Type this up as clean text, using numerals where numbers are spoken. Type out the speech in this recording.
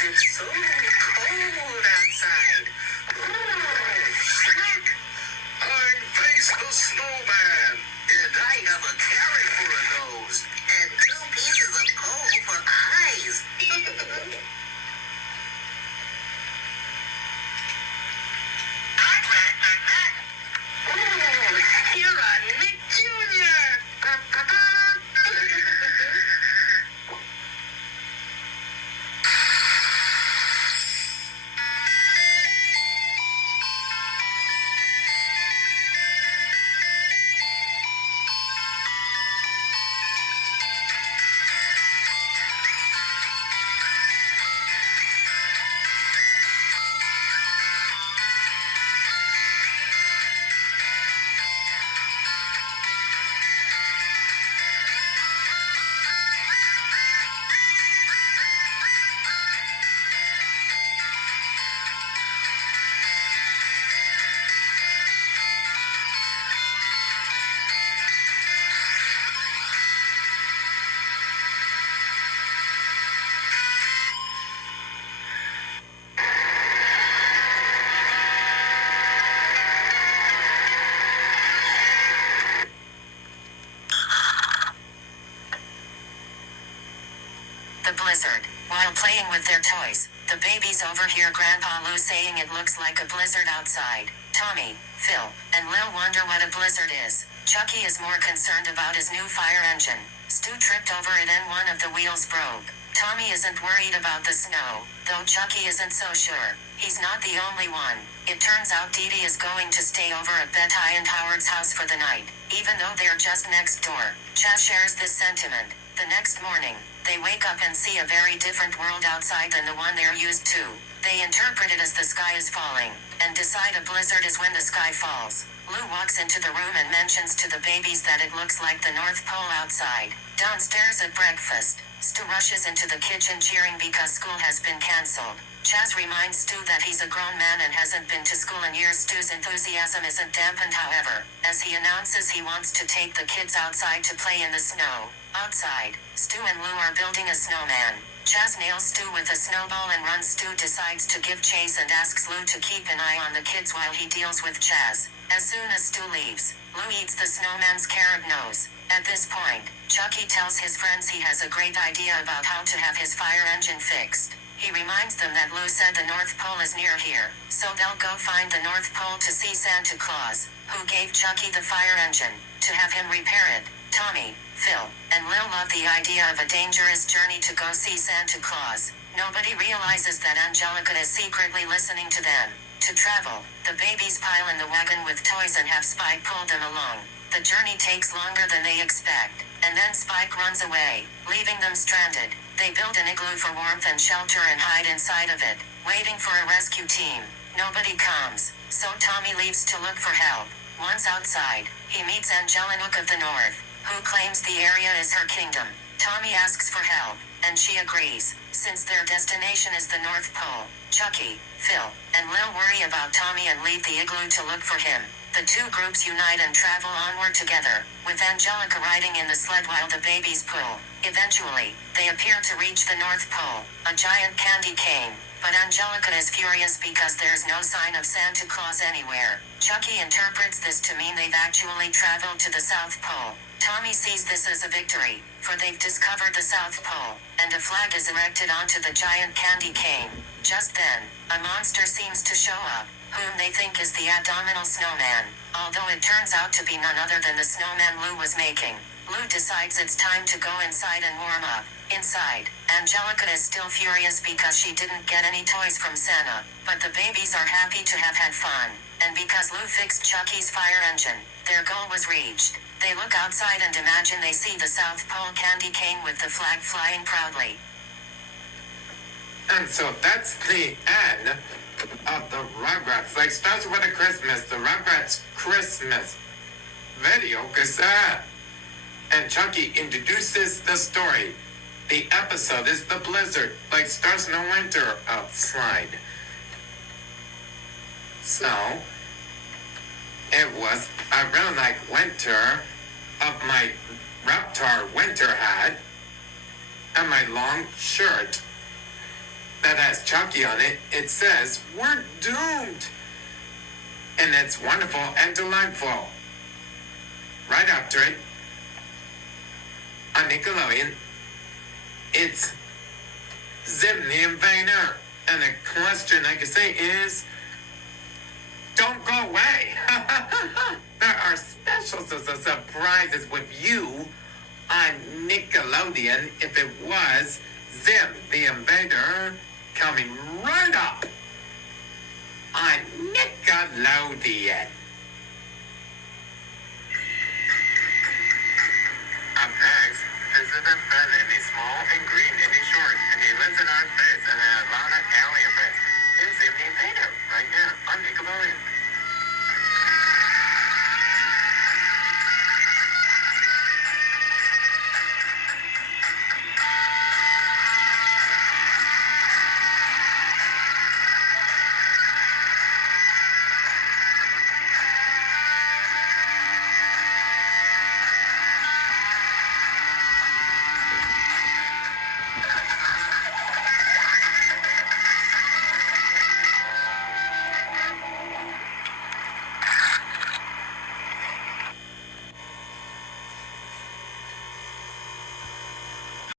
is it so cold outside? Look, I'm Face the Snowman, and I have a carrot for a nose, and 2 pieces of coal for eyes. You're on Nick Jr. The blizzard. While playing with their toys, the babies overhear Grandpa Lou saying it looks like a blizzard outside. Tommy, Phil, and Lil wonder what a blizzard is. Chucky is more concerned about his new fire engine. Stu tripped over it and one of the wheels broke. Tommy isn't worried about the snow, though Chucky isn't so sure. He's not the only one. It turns out Dee Dee is going to stay over at Betty and Howard's house for the night, even though they're just next door. Chaz shares this sentiment. The next morning, they wake up and see a very different world outside than the one they're used to. They interpret it as the sky is falling, and decide a blizzard is when the sky falls. Lou walks into the room and mentions to the babies that it looks like the North Pole outside. Downstairs at breakfast, Stu rushes into the kitchen cheering because school has been cancelled. Chaz reminds Stu that he's a grown man and hasn't been to school in years. Stu's enthusiasm isn't dampened, however, as he announces he wants to take the kids outside to play in the snow. Outside, Stu and Lou are building a snowman. Chaz nails Stu with a snowball and runs. Stu decides to give chase and asks Lou to keep an eye on the kids while he deals with Chaz. As soon as Stu leaves, Lou eats the snowman's carrot nose. At this point, Chucky tells his friends he has a great idea about how to have his fire engine fixed. He reminds them that Lou said the North Pole is near here, so they'll go find the North Pole to see Santa Claus, who gave Chucky the fire engine, to have him repair it. Tommy, Phil, and Lil love the idea of a dangerous journey to go see Santa Claus. Nobody realizes that Angelica is secretly listening to them. To travel, the babies pile in the wagon with toys and have Spike pull them along. The journey takes longer than they expect, and then Spike runs away, leaving them stranded. They build an igloo for warmth and shelter and hide inside of it, waiting for a rescue team. Nobody comes, so Tommy leaves to look for help. Once outside, he meets Angelica of the North, who claims the area is her kingdom. Tommy asks for help, and she agrees, since their destination is the North Pole. Chucky, Phil, and Lil worry about Tommy and leave the igloo to look for him. The two groups unite and travel onward together, with Angelica riding in the sled while the babies pull. Eventually, they appear to reach the North Pole, a giant candy cane. But Angelica is furious because there's no sign of Santa Claus anywhere. Chucky interprets this to mean they've actually traveled to the South Pole. Tommy sees this as a victory, for they've discovered the South Pole, and a flag is erected onto the giant candy cane. Just then, a monster seems to show up, whom they think is the Abdominal Snowman, although it turns out to be none other than the snowman Lou was making. Lou decides it's time to go inside and warm up. Inside, Angelica is still furious because she didn't get any toys from Santa, but the babies are happy to have had fun, and because Lou fixed Chucky's fire engine, their goal was reached. They look outside and imagine they see the South Pole candy cane with the flag flying proudly. And so that's the end of the Rugrats. Like, starts with a Christmas, the Rugrats Christmas video cassette. And Chucky introduces the story. The episode is the blizzard, like starts in the winter outside. So, it was, I really like winter of my Reptar winter hat and my long shirt. that has Chucky on it, it says, "We're doomed." And it's wonderful and delightful. Right after it, on Nickelodeon, it's Zim the Invader. And the question I can say is, don't go away. There are special surprises with you on Nickelodeon if it was Zim the Invader coming right up on Nickelodeon. Up next, President Ben and his small and green